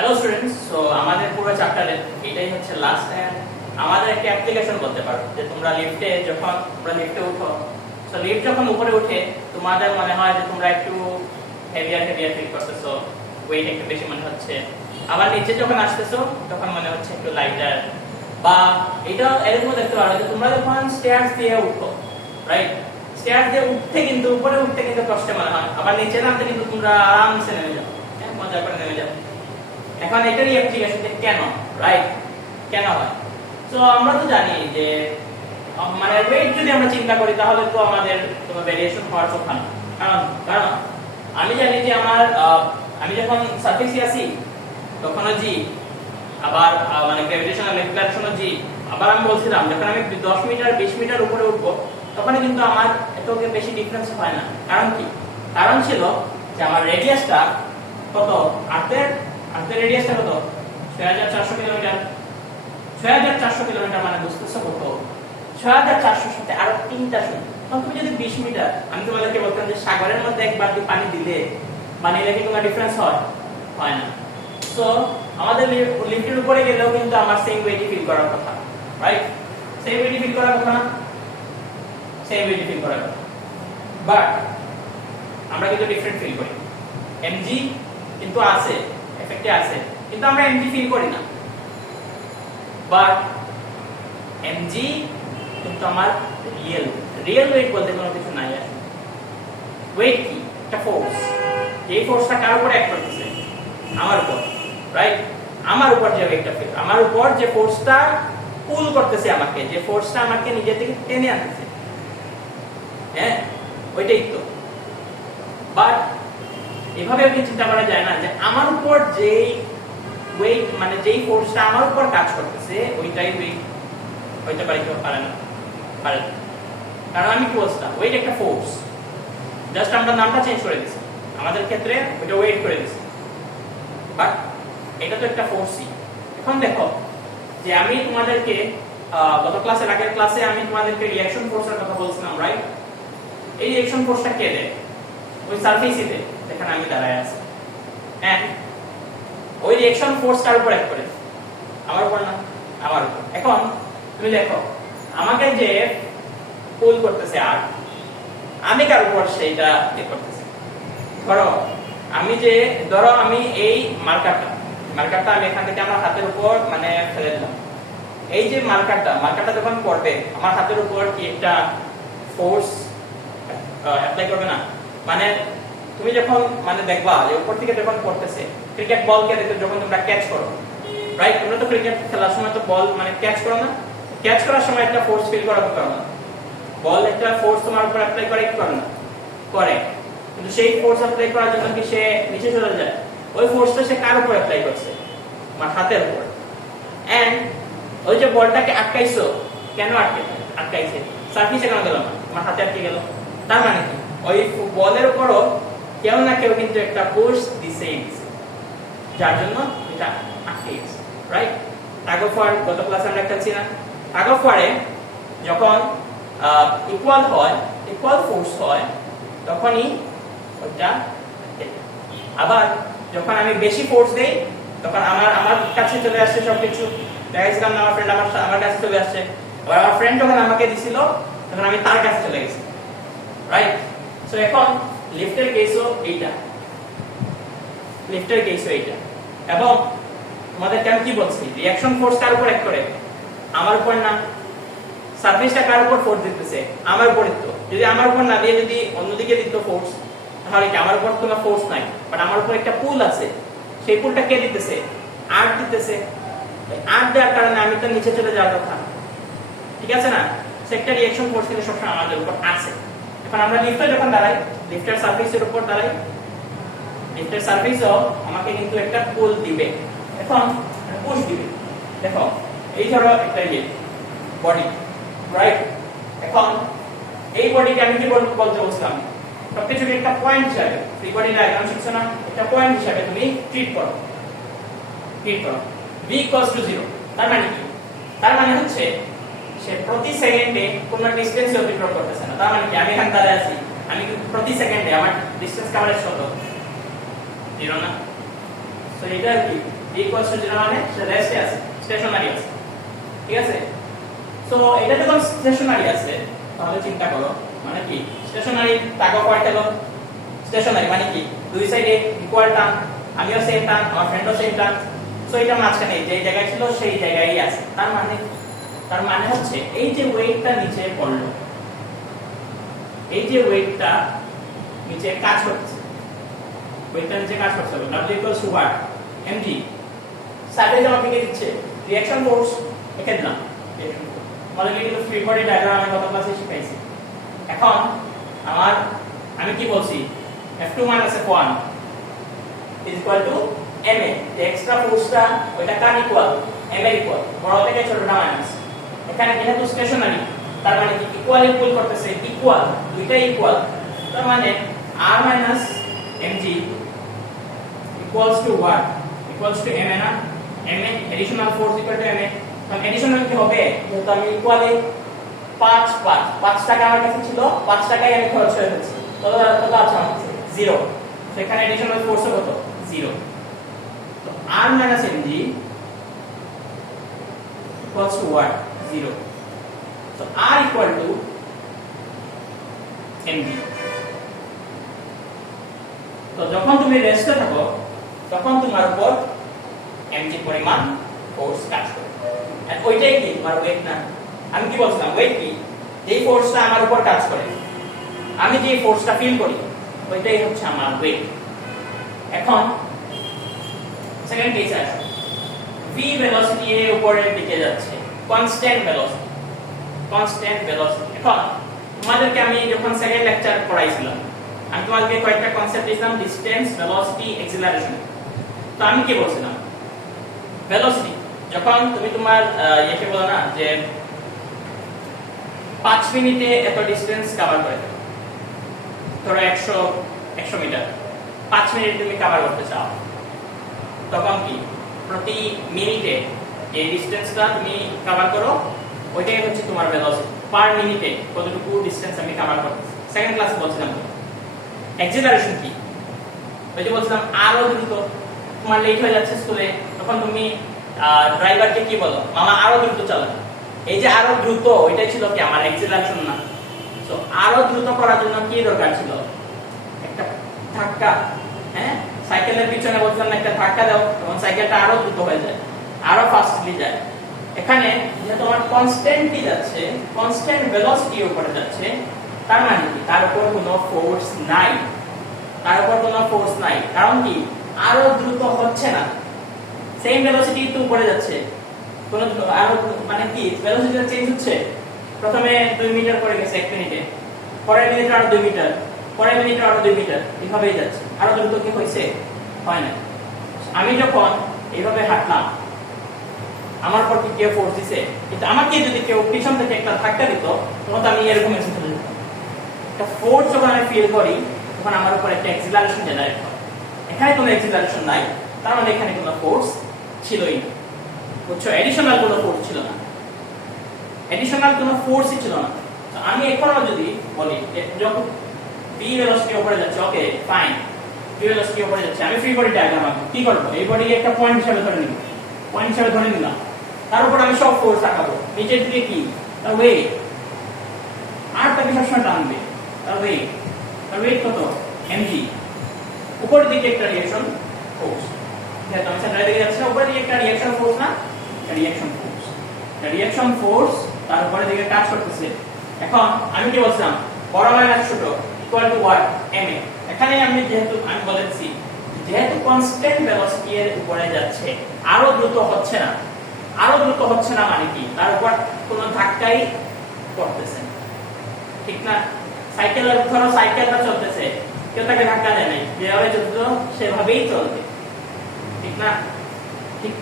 Hello students, so আমাদের পুরো চ্যাপ্টারে এটাই হচ্ছে লাস্ট এন্ড আমাদের একটা অ্যাপ্লিকেশন বলতে পারো যে তোমরা লিফটে উঠো, সো লিফট যখন উপরে উঠে তোমাদের মনে হয় যে তোমরা একটু হেভিয়ার ফিল করতেছো, ওয়েট একটু বেশি মনে হচ্ছে। আবার নিচে যখন আসতেছো তখন মনে হচ্ছে একটু লাইটার। বা এটা এরকম দেখতে পারো যে তোমরা যখন স্টেয়ার্স দিয়ে উঠো, রাইট, স্টেয়ার্স দিয়ে উঠতে কিন্তু উপরে উঠতে কিন্তু কষ্ট মনে হয়, আবার নিচে নামতে কিন্তু তোমরা আরামসে নেমে যাও, মজা করে নেমে যাও। এখন এটারই অ্যাপ্লিকেশন কেন, রাইট, কেন হয়? তো আমরা তো জানি যে মানে ওয়েট যদি আমরা চিন্তা করি তাহলে তো আমাদের কোনো ভেরিয়েশন হওয়ার কথা না। কারণ আমি জানি যে আমি যখন সারফেসে আছি তখনও জি, আবার মানে গ্র্যাভিটেশনাল অ্যাক্সিলারেশনও জি। আবার আমি বলছিলাম যখন আমি 10 মিটার 20 মিটার উপরে উঠবো তখন কিন্তু আমার এত বেশি ডিফারেন্স হয় না। কারণ কি? কারণ ছিল যে আমার রেডিয়াসটা কত, আর্থের রেডিয়াসটা কত, 6400 কিলোমিটার। 6400 কিলোমিটার মানে বুঝতেছো কত? 6400 সাথে আরো 3টা শূন্য। তখন তুমি যদি 20 মিটার, আমি তোমাদেরকে বলতাম যে সাগরের মধ্যে এক বালতি পানি দিলে বানিয়ে কি কোনো ডিফারেন্স হয় না। সো আমাদের লিফটের উপরে গেলেও কিন্তু আমার সেম ওয়েটই ফিল করার কথা, রাইট? সেম ওয়েটই ফিল করার কথা না? সেম ওয়েটই ফিল করার কথা, বাট আমরা কিন্তু ডিফারেন্ট ফিল করি। এমজি কিন্তু আছে, এফেক্টে আছে, কিন্তু আমরা এমজি ফিল করি না। বাট এমজি কিন্তু আমার রিয়েল ওয়েট বলতে কোনো কিছু নাই। আর ওয়েট কি? একটা ফোর্স। এই ফোর্সটা কার উপর অ্যাক্ট করতেছে? আমার উপর, রাইট? আমার উপর যে ওয়েটটা ফিল, আমার উপর যে ফোর্সটা পুল করতেছে আমাকে, যে ফোর্সটা আমাকে নিজে থেকে টেনে আনতেছে, হ্যাঁ, ওইটাই তো। বাট এভাবে কি চিন্তা করা যায় না যে আমার উপর যেই ওয়েট, মানে যেই ফোর্সটা আমার উপর কাজ করতেছে ওইটাই ওয়েট হইতে পারে? কেউ পারে না, পারে না। কারণ আমি কি বলছিলাম, ওয়েট একটা ফোর্স, জাস্ট আমরা নামটা চেঞ্জ করে দিছি, আমাদের ক্ষেত্রে ওইটা ওয়েট করে দিছি, বাট এটা তো একটা ফোর্সই। এখন দেখো যে আমি তোমাদেরকে গত ক্লাসের আগের ক্লাসে আমি তোমাদেরকে রিঅ্যাকশন ফোর্সের কথা বলছিলাম, রাইট? এই রিঅ্যাকশন ফোর্সটা কে দেয়? ওই সারফেসে দেয় যেখানে আমি দাঁড়ায় আছি। এন্ড ওই রিঅ্যাকশন ফোর্স কার উপর অ্যাক্ট করে? আমার উপর না? আমার উপর। এখন তুমি দেখো আমাকে যে পুল করতেছে, আর আমি কার উপর সেইটা করতেছি? ধরো আমি এই মার্কারটা আমি এখান থেকে আমার হাতের উপর মানে ফেলে দিলাম। এই যে মার্কারটা যখন পড়বে আমার হাতের উপর কি একটা ফোর্স অ্যাপ্লাই করবে না? মানে তুমি যখন মানে দেখবা যে উপর থেকে যখন পড়তেছে, ক্রিকেট বলকে দেখো যখন তোমরা ক্যাচ করো, রাইট? তোমরা তো ক্রিকেট খেলার সময় তো বল মানে ক্যাচ করো না? ক্যাচ করার সময় একটা ফোর্স ফিল করা করো না? বল একটা ফোর্স তোমার উপর অ্যাপ্লাই করে কি করে না? করে। কিন্তু সেই ফোর্স অ্যাপ্লাই করার জন্য কি সে নিচে চলে যায়? ওই ফোর্সটা সে কার উপর অ্যাপ্লাই করছে? আমার হাতের উপর। এন্ড ওই যে বলটাকে আটকাইছো, কেন আটকাইছে? সার্ফেসে কেন গেল না? আমার হাতে আটকে গেল। তার মানে কি? ওই বলের উপরও কেউ না কেউ কিন্তু একটা ফোর্স দিছে, যার জন্য এটা আটকে গেছে, রাইট? টাগ অফ ওয়ার, গত ক্লাসে আমরা খেলছি না? টাগ অফ ওয়ারে যখন ইকুয়াল ফোর্স হয় তখনই ওটা। আবার যখন আমি বেশি ফোর্স দেই তখন আমার কাছে চলে আসছে সবকিছু। দেখাইছিলাম না আমার ফ্রেন্ড আমার কাছে চলে আসছে। আবার আমার ফ্রেন্ড যখন আমাকে দিছিল তখন আমি তার কাছে চলে গেছি, রাইট? সো এখন লিফটের কেসও এইটা, এবং তোমাদেরকে আমি কি বলছি, রিঅ্যাকশন ফোর্স কার উপর অ্যাক্ট করে? আমার উপর না? সারফেসটা কার উপর ফোর্স দিতেছে? আমার উপর দিত। যদি আমার উপর না দিয়ে যদি অন্যদিকে দিত ফোর্স, তাহলে কি আমার উপর কোনো ফোর্স নাই, বাট আমার উপর একটা পুল আছে। সেই পুলটা কে দিতেছে? আর্থ দিতেছে। আর্থ দেওয়ার কারণে আমি তো নিচে চলে যাওয়ার কথা, ঠিক আছে না? সেটা রিঅ্যাকশন ফোর্স কিন্তু সবসময় আমাদের উপর আছে। এখন আমরা লিফটে যখন দাঁড়াই, লিফটের সারফেসের উপর দাঁড়াই, লিফটের সারফেসও আমাকে কিন্তু একটা পুল দিবে। এখন পুশ দিবে। দেখো এই ধরো একটা বডি, রাইট? এখন এই বডিকে আমি কি বলতে বলছিলাম, সবকিছুকে একটা পয়েন্ট হিসাবে, এই বডি ডায়াগ্রাম শিখছো না? একটা পয়েন্ট হিসাবে তুমি ট্রিট করো। v = 0। তার মানে কি? তার মানে হচ্ছে সে প্রতি সেকেন্ডে কোন ডিসটেন্স অতিক্রম করতেছে না। তার মানে কি? আমি এখানে দাঁড়িয়ে আছি, আমি প্রতি সেকেন্ডে আমার ডিসটেন্স কভারেজ কত? 0 না? সো এটা কি? ইকুয়ালস টু 0 মানে সে রেস্টে আছে, স্টেশনারি আছে, ঠিক আছে। সো এটা যখন স্টেশনারি আছে তাহলে চিন্তা করো মানে কি স্টেশনারি টাকা কয়টা গেল, স্টেশনারি মানে কি দুই সাইডে ইকুয়াল টার্ম, আমিও সেম টার্ম, আমার ফ্রেন্ডও সেম টার্ম। সো এটা মাঝখানে যে জায়গায় ছিল সেই জায়গায়ই আছে। তার মানে হচ্ছে এই যে ওয়েটটা নিচে পড়লো, এই যে ওয়েটটা নিচে কাজ করছে, ওয়েটটা নিচে কাজ করছে, W equals to what mg। সাইডে যা আমাকে দিচ্ছে রিঅ্যাকশন ফোর্স এখানে দিলাম, অলরেডি কিন্তু ফ্রি বডি ডায়াগ্রাম আমি গত ক্লাসে শিখাইছি। এখন আমি কি বলছি F2 F1 is equal to ma, the extra ফোর্সটা ওটা কার ইকুয়াল, m এর ইকুয়াল, বড় থেকে ছোটটা মাইনাস। এখানে যেহেতু স্টেশনারি তার মানে কি ইকুয়াল করতেছে, ইকুয়াল দুইটাই ইকুয়াল, তার মানে r minus mg equals to what, equals to ma না, ma additional force equal to ma। কারণ এডিশনাল কি হবে, যেহেতু আমি ইকুয়ালি 5 টাকা আমার কাছে ছিল, 5 টাকাই আমি খরচ করে ফেলছি, কত আছে আমার কাছে 0, সেখানে এডিশনাল ফোর্স কত 0। তো r minus mg equals to what 0। So r equal to mg। তো যখন তুমি রেস্টে থাকো তখন তোমার উপর mg পরিমাণ ফোর্স কাজ করে, আর ওইটাই কি তোমার ওয়েট না। আমি কি বলছিলাম ওয়েট কি, যেই ফোর্সটা আমার উপর কাজ করে, আমি যে ফোর্সটা ফিল করি ওইটাই হচ্ছে আমার ওয়েট। এখন সেকেন্ড কেস আসো, v ভেলোসিটি এর উপরের দিকে যাচ্ছে, কনস্ট্যান্ট ভেলোসিটি। এখন তোমাদেরকে আমি যখন সেকেন্ড লেকচার পড়াইছিলাম আমি তোমাদেরকে কয়েকটা কনসেপ্ট দিয়েছিলাম, ডিসটেন্স, ভেলোসিটি, এক্সিলারেশন। তো আমি কি বলছিলাম ভেলোসিটি, যখন তুমি তোমার ইয়েকে বলো না যে 5 মিনিটে এত ডিসটেন্স কভার করে, ধরো 100 মিটার 5 মিনিটে তুমি কভার করতে চাও, তখন কি প্রতি মিনিটে যে ডিসটেন্সটা তুমি কভার করো ওইটাই হচ্ছে তোমার ভেলোসিটি, পার মিনিটে কতটুকু ডিসটেন্স আমি কভার করতেছি। সেকেন্ড ক্লাসে বলছিলাম তো এক্সিলারেশন কি, ওই যে বলছিলাম আরো দ্রুত, তোমার লেট হয়ে যাচ্ছে স্কুলে, তখন তুমি ড্রাইভারকে কি বলো, মামা আরো দ্রুত চালান। এই যে আরো দ্রুত ওইটাই ছিল কি আমার এক্সিলারেশন না। সো আরো দ্রুত করার জন্য কি দরকার ছিল, একটা ধাক্কা। হ্যাঁ, সাইকেলের পিছনে বলছিলাম একটা ধাক্কা দাও, তখন সাইকেলটা আরো দ্রুত হয়ে যায়, আরো ফাস্টলি যায়। এখানে যে তোমার কনস্ট্যান্টলি যাচ্ছে, কনস্ট্যান্ট ভেলোসিটির উপরে যাচ্ছে, তার মানে কি তার উপর কোনো ফোর্স নাই, কারণ কি আরো দ্রুত হচ্ছে না, সেম ভেলোসিটি তো উপরে যাচ্ছে, কোন আরো মানে কি ভেলোসিটিটা চেঞ্জ হচ্ছে, প্রথমে 2 মিটার পরে গেছে 1 মিনিটে, পরের মিনিটে আরো 2 মিটার, পরের মিনিটে আরো 2 মিটার, এইভাবেই যাচ্ছে, আরো দ্রুত কি হয়েছে, হয় না। আমি যখন এইভাবে হাঁটলাম আমার উপর কি কেউ ফোর্স দিছে, কিন্তু আমাকে যদি কেউ পিছন থেকে একটা ধাক্কা দিত তখন আমি এরকম এসে চলে যেতাম। একটা ফোর্স যখন আমি ফিল করি তখন আমার উপর একটা এক্সিলারেশন জেনারেট হয়। এখানে কোনো এক্সিলারেশন নাই, তার মানে এখানে কোনো ফোর্স ছিলই না, বুঝছো, এডিশনাল কোনো ফোর্স ছিল না, তো আমি এখনো যদি বলি যখন v ভেলোসিটি উপরে যাচ্ছে, ওকে ফাইন, v ভেলোসিটি উপরে যাচ্ছে, আমি ফ্রি বডি ডায়াগ্রাম আঁকবো, কি করব, এই বডিকে একটা পয়েন্ট হিসেবে ধরে নিলাম, তার উপর আমি সব ফোর্স রাখাবো, নিচের দিকে কি তার ওয়েট, আর তাকে সবসময় টানবে, তার ওয়েট কত mg, উপরের দিকে একটা রিঅ্যাকশন ফোর্স, যেহেতু আমি সেন্টারের দিকে যাচ্ছি না, উপরের দিকে একটা রিঅ্যাকশন ফোর্স না, রিঅ্যাকশন ফোর্স তার উপরের দিকে কাজ করতেছে। এখন আমি কি বলছিলাম বড় মাইনাস ছোট ইকুয়াল টু হোয়াট ma। এখানে আমি বলেছি যেহেতু কনস্ট্যান্ট ভেলোসিটি এর উপরে যাচ্ছে, আরো দ্রুত হচ্ছে না মানে কি তার উপর কোনো ধাক্কাই পড়তেছে, ঠিক না। সাইকেলটা চলতেছে, কেউ তাকে ধাক্কা দেয় নাই, যেভাবে চলতো সেভাবেই চলবে, ঠিক না, ঠিক।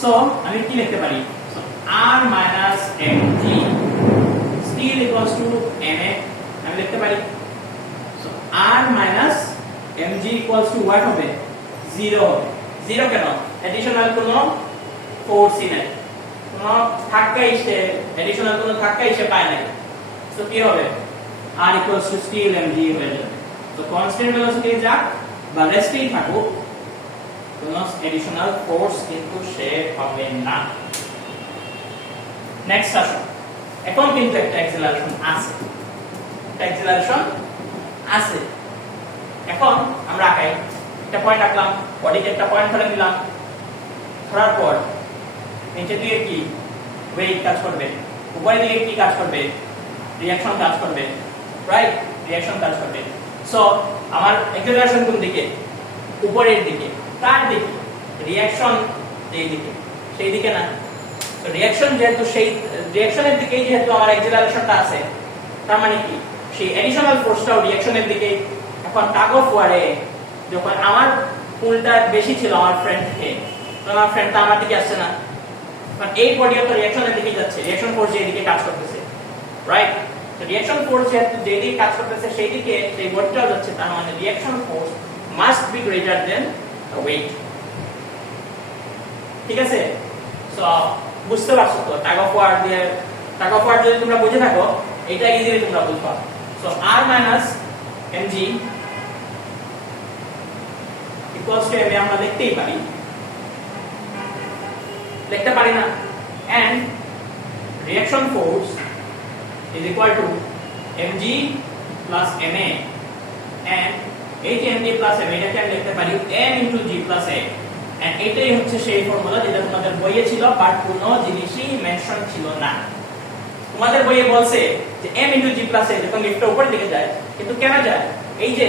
সো আমি কি লিখতে পারি, r minus mg still equals to ma, আমি লিখতে পারি। So r minus mg equals to what হবে 0 হবে। 0 কেন, এডিশনাল কোনো ফোর্সই নাই, কোনো এডিশনাল কোনো ধাক্কা এসে পায় নাই। সো কি হবে, r equals to still mg হয়ে যাবে। তো কনস্ট্যান্ট ভেলোসিটি যাক বা রেস্টেই থাকুক, কোনো এডিশনাল ফোর্স কিন্তু সে হবে না। নেক্সট আসুন, এখন কিন্তু একটা অ্যাক্সিলারেশন আছে, এখন আমরা আঁকাই, একটা পয়েন্ট আঁকলাম, বডিকে একটা পয়েন্ট ধরে নিলাম, ধরার পর নিচে দিকে কি ওয়েট কাজ করবে, উপরের দিকে কি কাজ করবে, রিঅ্যাকশন কাজ করবে, রাইট, রিঅ্যাকশন কাজ করবে। সো আমার অ্যাক্সিলারেশন কোন দিকে, উপরের দিকে, কার দিকে, রিঅ্যাকশন এই দিকে, সেই দিকে না। তো রিঅ্যাকশন যেহেতু সেই রিঅ্যাকশনের দিকেই যেহেতু আমার অ্যাক্সিলারেশনটা আছে, তার মানে কি সেই এডিশনাল ফোর্সটাও রিঅ্যাকশনের দিকে। এখন টাগ অফ ওয়ারে যখন আমার পুলটা বেশি ছিল আমার ফ্রেন্ড থেকে, আমার ফ্রেন্ডটা আমার দিকে আসছে না, কারণ এই বডি তো রিঅ্যাকশনের দিকে যাচ্ছে, রিঅ্যাকশন ফোর্স যেদিকে কাজ করতেছে, রাইট। তো রিঅ্যাকশন ফোর্স যেদিকে কাজ করতেছে সেই দিকে সেই বডিটাও যাচ্ছে, তার মানে reaction force must be greater than the weight. ঠিক আছে? সো বুঝতে পারছো তো টাগ অফ ওয়ার দিয়ে, টাগ অফ ওয়ার যদি তোমরা বুঝে থাকো এটা ইজিলি তোমরা বুঝবা। So r minus mg equals to m আমরা লিখতে পারি না, and reaction force is equal to mg plus ma, and এই যে mg plus m এটাকে আমি লিখতে পারি m into g plus a, and এটাই হচ্ছে সেই ফর্মুলা যেটা তোমাদের বইয়ে ছিল বাট কোনো জিনিসই মেনশন ছিল না। তোমাদের বইয়ে বলছে যে m into g plus a যখন লিফটটা উপরের দিকে যায়, কিন্তু কেন যায়, এই যে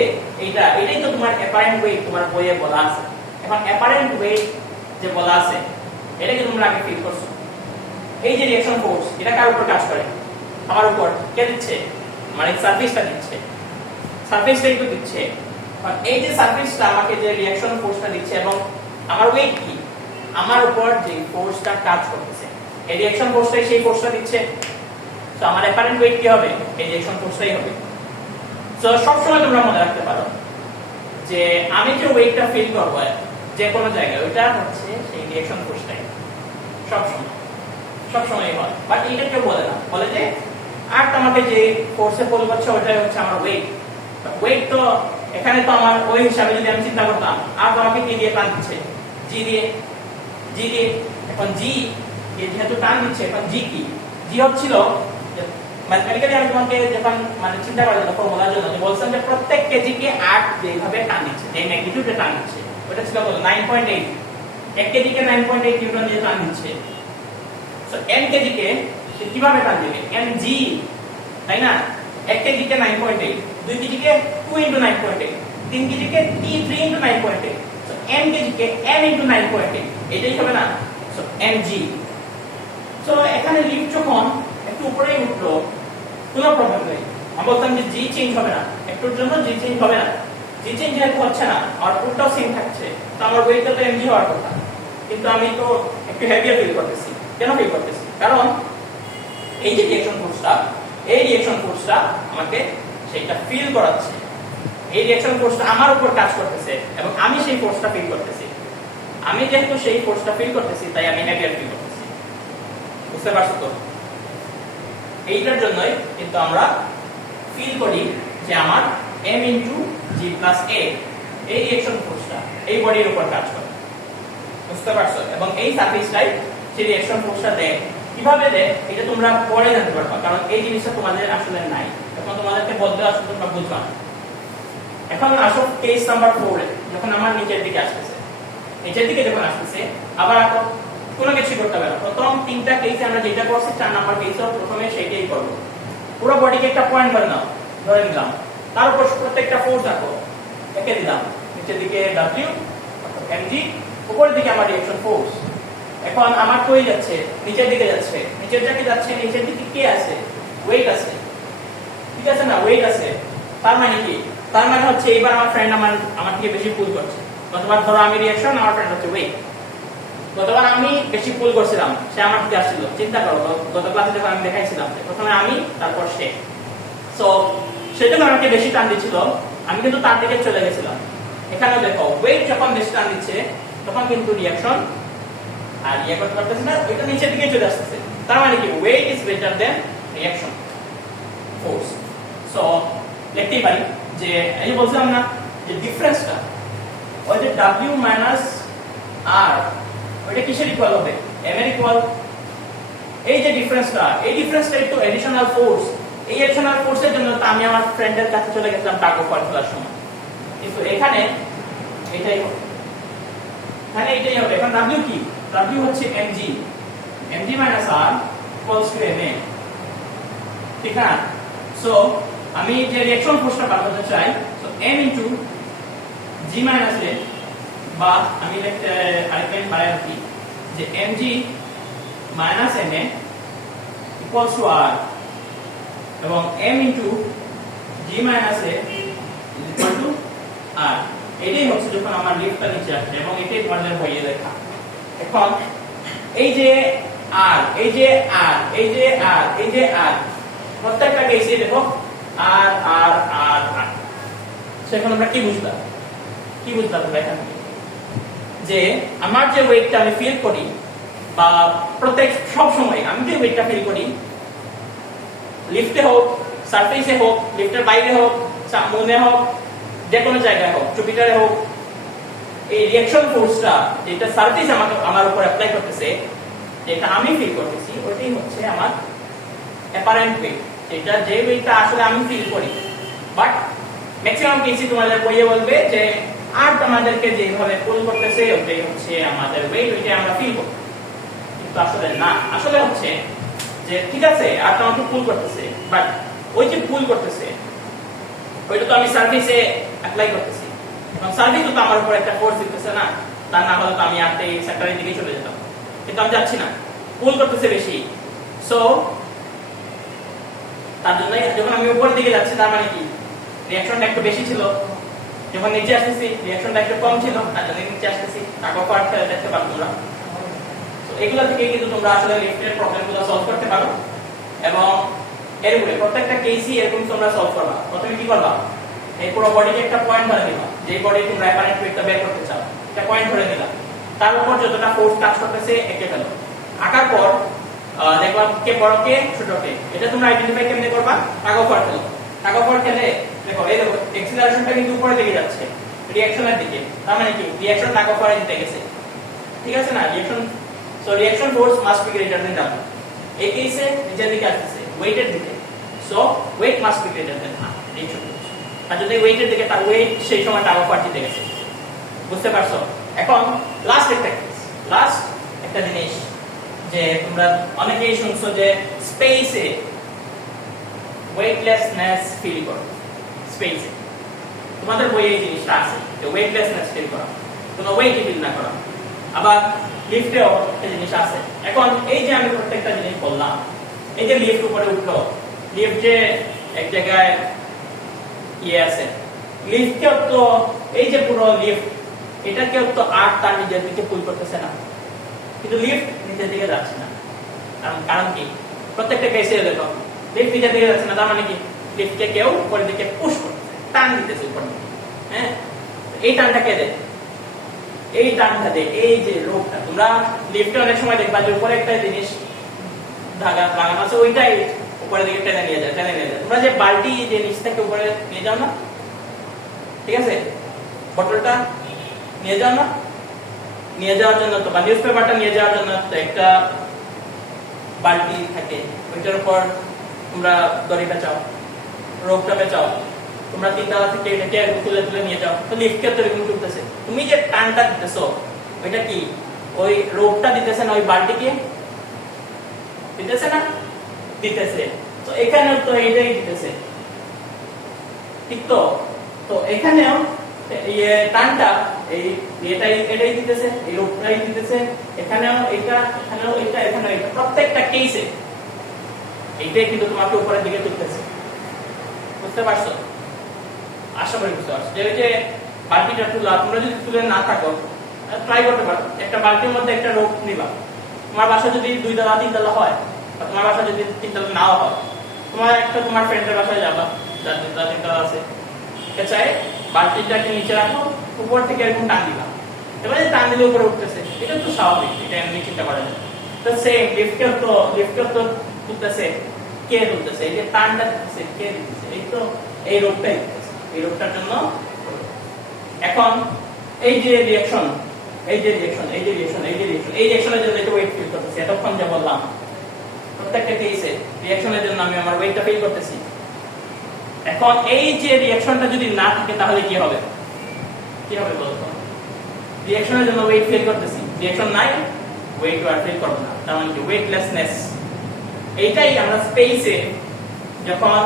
এটাই তো তোমার অ্যাপারেন্ট ওয়েট তোমার বইয়ে বলা আছে। এখন অ্যাপারেন্ট ওয়েট যে বলা আছে এটাকে তোমরা আগে ফিল করছো, এই যে রিঅ্যাকশন ফোর্স এটা কার উপর কাজ করে, আমার উপর। কে দিচ্ছে, মানে সারফেসটা দিচ্ছে, সারফেসটাই তো দিচ্ছে। কারণ এই যে সারফেসটা আমাকে যে রিঅ্যাকশন ফোর্সটা দিচ্ছে এবং আমার ওয়েট কি, আমার উপর যে ফোর্সটা কাজ করতেছে এই রিঅ্যাকশন ফোর্সটাই সেই ফোর্সটা দিচ্ছে। তো আমার অ্যাপারেন্ট ওয়েট কি হবে, এই রিঅ্যাকশন ফোর্সটাই হবে। সো সব সময় তোমরা মনে রাখতে পারো যে আমি যে ওয়েটটা ফিল করব যে কোনো জায়গায়, ওইটা হচ্ছে সেই রিঅ্যাকশন ফোর্সটাই সব সময় হয়। বাট এটা কেউ বলে না, বলে যে আর আমাকে যে ফোর্সে পুল করছে ওটাই হচ্ছে আমার ওয়েট। ওয়েট তো এখানে তো আমার ওই হিসাবে যদি আমি চিন্তা করতাম, আর আমাকে কি দিয়ে টান দিচ্ছে, জি দিয়ে। এখন জি যেহেতু টান দিচ্ছে, এখন জি কি, জি হচ্ছিল ম্যাথমেটিক্যালি আমি তোমাকে যখন মানে চিন্তা করার জন্য ফর্মুলার জন্য যে বলছেন যে প্রত্যেক কেজিকে 8 যেভাবে টান দিচ্ছে, যে ম্যাগনিটিউডে টান দিচ্ছে, ওটা ছিল কত, 9.8। 1 কেজিকে 9.8 নিউটন দিয়ে টান দিচ্ছে। সো n কেজিকে সে কিভাবে টান দিবে, mg, তাই না। 1 কেজিকে 9.8, 2 কেজিকে 2 into 9.8, 3 কেজিকে 3 into 9.8, so n কেজিকে n into 9.8, এটাই হবে না। So mg। সো এখানে লিফট যখন একটু উপরেই উঠলো কোনো প্রবলেম নেই, আমি বলতাম যে জি চেঞ্জ হবে না, একটুর জন্য জি চেঞ্জ হবে না। জি চেঞ্জ যেহেতু হচ্ছে না, আর পুলটাও সেম থাকছে, তো আমার ওয়েটটা তো mg হওয়ার কথা, কিন্তু আমি তো একটু হেভিয়ার ফিল করতেছি। কেন ফিল করতেছি, কারণ এই যে রিঅ্যাকশন ফোর্সটা, এই রিঅ্যাকশন ফোর্সটা আমাকে সেটা ফিল করাচ্ছে, এই রিঅ্যাকশন ফোর্সটা আমার উপর কাজ করতেছে এবং আমি সেই ফোর্সটা ফিল করতেছি। আমি যেহেতু সেই ফোর্সটা ফিল করতেছি তাই আমি হেভিয়ার ফিল করতেছি। বুঝতে পারছো তো? এইটার জন্যই কিন্তু আমরা ফিল করি যে আমার m into g plus a এই রিঅ্যাকশন ফোর্সটা এই বডির উপর কাজ করে। বুঝতে পারছো? এবং এই সারফেসটাই যে রিঅ্যাকশন ফোর্সটা দেয়, কিভাবে দেয় এটা তোমরা পরে জানতে পারবা, কারণ এই জিনিসটা তোমাদের আসলে নাই, এখন তোমাদেরকে বলতে আসলে তোমরা বুঝবা। এখন আসো কেস নাম্বার 4 এ, যখন আমার নিচের দিকে আসতেছে, নিচের দিকে যখন আসতেছে আবার কোনো কিছু করতে হবে না। প্রথম 3টা কেসে আমরা যেটা করছি, 4 নাম্বার কেসেও প্রথমে সেটাই করব। পুরো বডিকে একটা পয়েন্ট ধরে নিলাম, তার উপর প্রত্যেকটা ফোর্স রাখো, একে দিলাম নিচের দিকে W mg, উপরের দিকে আমার রিঅ্যাকশন ফোর্স। এখন আমার কই যাচ্ছে, নিচের দিকে যাচ্ছে, নিচের দিকে যাচ্ছে, নিচের দিকে কে আছে, ওয়েট আছে, ঠিক আছে না, ওয়েট আছে। তার মানে কি, তার মানে হচ্ছে এইবার আমার ফ্রেন্ড আমার থেকে বেশি পুল করছে। গতবার ধরো আমি রিঅ্যাকশন, আমার ফ্রেন্ড হচ্ছে ওয়েট। গতবার আমি বেশি পুল করছিলাম, সে আমার দিকে আসছিল। চিন্তা করো, গত ক্লাসে যখন আমি দেখাইছিলাম প্রথমে আমি তারপর সে, সো সেজন্য আমাকে বেশি টান দিচ্ছিল, আমি কিন্তু তার দিকে চলে গেছিলাম। এখানেও দেখো ওয়েট যখন বেশি টান দিচ্ছে তখন কিন্তু রিঅ্যাকশন আর ইয়ে করতে পারতেছে না, এটা নিচের দিকে চলে আসতেছে। তার মানে কি, weight is greater than reaction force. So লিখতেই পারি যে এই যে বলছিলাম না যে ডিফারেন্সটা ওই যে W minus আর ওইটা কিসের ইকুয়াল হবে m এর ইকুয়াল এই যে ডিফারেন্সটা এই ডিফারেন্সটা একটু এডিশনাল ফোর্স এই এডিশনাল ফোর্সের জন্য তো আমি আমার ফ্রেন্ডের কাছে চলে গেছিলাম টাগ অফ ওয়ার খেলার সময় কিন্তু এখানে এটাই হবে এখানে এটাই হবে এখন w কি w হচ্ছে mg mg r equals to ma ঠিক আছে সো আমি যে রিঅ্যাকশন ফোর্সটা বার করতে চাই so m into g minus a বা আমি আরেকটা বাড়াই রাখি যে mg minus ma equals to r এবং m into g minus a is equal to r এটাই হচ্ছে যখন আমার লিফটটা নিচে আসছে এবং এটাই তোমাদের বইয়ে লেখা এখন এই যে r এই যে r এই যে r এই যে r প্রত্যেকটা কেসে দেখো r r r r সেখানে আমরা কি বুঝলাম তোমরা এখানে যে আমার যে ওয়েটটা আমি ফিল করি বা প্রত্যেক সব সময় আমি যে ওয়েটটা ফিল করি লিফটে হোক সারফেসে হোক লিফটের বাইরে হোক মুনে হোক যে কোনো জায়গায় হোক জুপিটারে হোক এই রিঅ্যাকশন ফোর্সটা যেটা সারফেস আমার উপর অ্যাপ্লাই করতেছে যেটা আমি ফিল করতেছি ওইটাই হচ্ছে আমার অ্যাপারেন্ট ওয়েট এটা যে ওয়েটটা আসলে আমি ফিল করি বাট ম্যাক্সিমাম কেসে তোমাদের বইয়ে বলবে যে আর তোমাদেরকে যেভাবে পুল করতেছে ওইটাই হচ্ছে আমাদের ওয়েট ওইটাই আমরা ফিল করি কিন্তু আসলে না আসলে হচ্ছে যে ঠিক আছে আর তোমাকে পুল করতেছে বাট ওই যে পুল করতেছে ওইটা তো আমি সার্ভিসে অ্যাপ্লাই করতেছি এখন সার্ভিসও তো আমার উপর একটা ফোর্স দিতেছে না তা না হলে তো আমি আর এই সেক্টরের দিকে চলে যেতাম কিন্তু আমি যাচ্ছি না পুল করতেছে বেশি সো তার জন্য যখন আমি উপরের দিকে যাচ্ছি তার মানে কি রিঅ্যাকশনটা একটু বেশি ছিল যখন নিচে আসতেছি রিঅ্যাকশনটা একটু কম ছিল তার জন্য নিচে আসতেছি টাকা পার্ট খেলে দেখতে পারো তোমরা তো এগুলো থেকে কিন্তু তোমরা আসলে লিফটের প্রবলেমগুলো সলভ করতে পারো এবং এরকম প্রত্যেকটা কেসই এরকম তোমরা সলভ করবা প্রথমে কি করবা এই পুরো বডিকে একটা পয়েন্ট ধরে নিবা যে বডি তোমরা অ্যাপারেন্ট ওয়েটটা বের করতে চাও একটা পয়েন্ট ধরে নিলা তার উপর যতটা ফোর্স কাজ করতেছে এঁকে ফেলো আঁকার পর দেখবা কে বড় কে ছোট কে এটা তোমরা আইডেন্টিফাই কেমনে করবা টাগ অফ ওয়ার খেলো টাগ অফ ওয়ার খেলে দেখো এই দেখো এক্সিলারেশনটা কিন্তু উপরের দিকে যাচ্ছে রিঅ্যাকশনের দিকে তার মানে কি রিঅ্যাকশন টাগ অফ ওয়ারে জিতে গেছে ঠিক আছে না reaction so reaction force must be greater than W এই কেসে নিচের দিকে আসছে ওয়েটের দিকে so weight must be greater than reaction force আর যদি ওয়েটের দিকে তার ওয়েট সেই সময় টাগ অফ ওয়ার জিতে গেছে বুঝতে পারছো এখন লাস্ট একটা জিনিস যে তোমরা অনেকেই শুনছো যে স্পেসে ওয়েটলেসনেস ফিল করো স্পেসে তোমাদের বইয়ে এই জিনিসটা আছে যে ওয়েটলেসনেস ফিল করা কোনো ওয়েটই ফিল না করা আবার লিফটেও একটা জিনিস আছে এখন এই যে আমি প্রত্যেকটা জিনিস বললাম এই যে লিফট উপরে উঠলো লিফট যে এক জায়গায় ইয়ে আছে লিফটকেও তো এই যে পুরো লিফট এটাকেও তো আর তার নিজের দিকে পুল করতেছে না কিন্তু লিফট নিজের দিকে যাচ্ছে না কারণ কি প্রত্যেকটা কেসে দেখো লিফট নিজের দিকে যাচ্ছে না তার মানে কি লিফটকে কেউ উপরের দিকে পুশ করতেছে টান দিতেছে উপরের দিকে হ্যাঁ এই টানটাকে দেয় এই টানটা দেয় এই যে রোপটা তোমরা লিফটে অনেক সময় দেখবা যে উপরে একটা জিনিস ধাগা লাগানো আছে ওইটাই উপরের দিকে টেনে নিয়ে যায় তোমরা যে বালতি যে নিচ থেকে উপরে নিয়ে যাও না ঠিক আছে বটলটা নিয়ে যাও না নিয়ে যাওয়ার জন্য তো বা নিউজ পেপারটা নিয়ে যাওয়ার জন্য তো একটা বালতি থাকে ওইটার উপর তোমরা দড়ি পেঁচাও রোপটা পেঁচাও তোমরা তিনতলা থেকে এটাকে তুলে নিয়ে যাও তো লিফটকে তো এরকম তুলতেছে তুমি যে টানটা দিতেছো ওইটা কি ওই রোপটা দিতেছে না ওই বালতিকে দিতেছে না দিতেছে তো এখানে তো এইটাই দিতেছে ঠিক তো তো এখানেও এই টানটা এই এটাই দিতেছে এই রোপটাই দিতেছে এখানেও এটা এখানেও এটা এখানেও এটা প্রত্যেকটা কেসে এইটাই কিন্তু তোমাকে উপরের দিকে তুলতেছে বুঝতে পারছো আশা করি বুঝতে পারছো যে বালতিটা তুলা তোমরা যদি তুলে না থাকো ট্রাই করতে পারো একটা বালতির মধ্যে একটা রোপ নিবা তোমার বাসা যদি 2 তলা 3 তলা হয় বা তোমার বাসা যদি 3 তলা নাও হয় তোমার ফ্রেন্ডের বাসায় যাবা যার 2 তলা 3 তলা আছে চাই বালতিটাকে নিচে রাখো উপর থেকে এরকম টান দিবা এবারে টান দিলে উপরে উঠতেছে এটা তো স্বাভাবিক এটা এমনি চিন্তা করা যায় তো সেম লিফটকে তো তুলতেছে কে তুলতেছে এই যে টানটা দিতেছে কে দিতেছে এই তো এই রোপটাই দিতেছে এই রোপটার জন্য এখন এই যে রিঅ্যাকশন এই যে রিঅ্যাকশন, এই যে রিঅ্যাকশন, এই যে রিঅ্যাকশন, এই রিঅ্যাকশনের জন্য একটু ওয়েট ফিল করতেছি। এতক্ষণ যা বললাম প্রত্যেকটা কেসে রিঅ্যাকশনের জন্য আমি আমার ওয়েটটা ফিল করতেছি। এখন এই যে রিঅ্যাকশনটা যদি না থাকে তাহলে কি হবে? কি হবে বলতো? রিঅ্যাকশনের জন্য ওয়েট ফিল করতেছি, রিঅ্যাকশন নাই, ওয়েট আর ফিল করব না, তার মানে কি ওয়েটলেসনেস। এইটাই আমরা স্পেসে যখন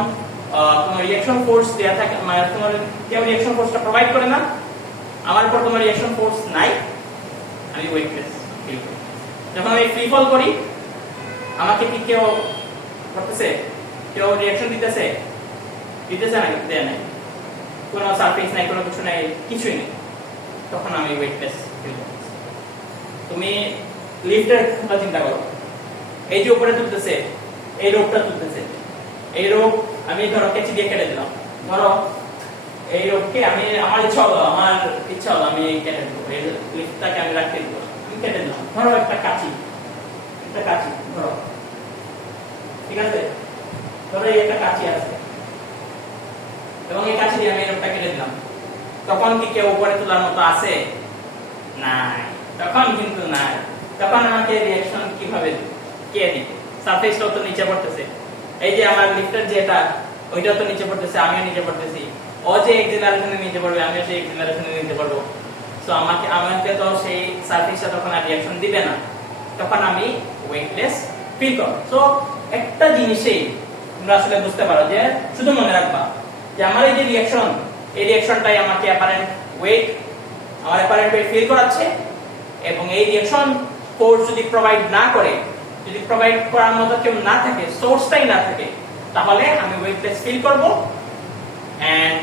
তোমার রিঅ্যাকশন ফোর্স দেয়া থাকে, মানে তোমার কেউ রিঅ্যাকশন ফোর্সটা প্রোভাইড করে না, আমার উপর তোমার রিঅ্যাকশন ফোর্স নাই, আমি ওয়েটলেস ফিল করি। যখন আমি ফ্রি ফল করি, আমাকে কি কেউ করতেছে, কেউ রিঅ্যাকশন দিতেছে না, দেয় নাই, কোনো সারফেস নাই, কোনো কিছু নাই, কিছুই নেই, তখন আমি ওয়েটলেস ফিল করতেছি। তুমি লিফটের কথা চিন্তা করো, এই যে উপরে তুলতেছে, এই রোপটা তুলতেছে, এই রোপ আমি ধরো কেচি দিয়ে কেটে দিলাম, ধরো এই রোপকে আমি আমার ইচ্ছা হলো আমি কেটে দেবো, এই লিফটটাকে আমি রাখতে দিব, আমি কেটে দিলাম, ধরো একটা কাঁচি ধরো, ঠিক আছে, ধরো এই একটা কাঁচি আছে এবং এই কাঁচি দিয়ে আমি এই রোপটা কেটে দিলাম, তখন কি কেউ উপরে তোলার মতো আছে? নাই, তখন কিন্তু নাই। তখন আমাকে রিঅ্যাকশন কিভাবে কে দিবে? সারফেসটাও তো নিচে পড়তেছে, এই যে আমার লিফটার যেটা ওইটাও তো নিচে পড়তেছে, আমিও নিচে পড়তেছি, ও যে এক্সিলারেশনে নিচে পড়বে, আমিও সেই এক্সিলারেশনে নিচে পড়বো। সো আমাকে তো সেই সারফেসটা তখন আর রিঅ্যাকশন দিবে না, তখন আমি ওয়েটলেস ফিল করব। সো একটা জিনিসই তোমরা আসলে বুঝতে পারো, যে শুধু মনে রাখবা যে আমার এই যে রিঅ্যাকশন, এই রিঅ্যাকশনটাই আমাকে অ্যাপারেন্ট ওয়েট ফিল করাচ্ছে, এবং এই রিঅ্যাকশন ফোর্স যদি প্রোভাইড না করে, যদি প্রোভাইড করার মতো কেউ না থাকে, সোর্সটাই না থাকে, তাহলে আমি ওয়েটলেস ফিল করব। এন্ড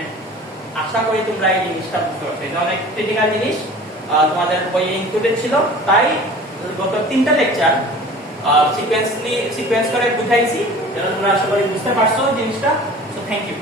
আশা করি তোমরা এই জিনিসটা বুঝতে পারছো। এটা অনেক ক্রিটিক্যাল জিনিস, তোমাদের বইয়ে ইনক্লুডেড ছিল, তাই গত 3টা লেকচার সিকোয়েন্স করে বুঝাইছি, যেন তোমরা আশা করি বুঝতে পারছো জিনিসটা। So thank you.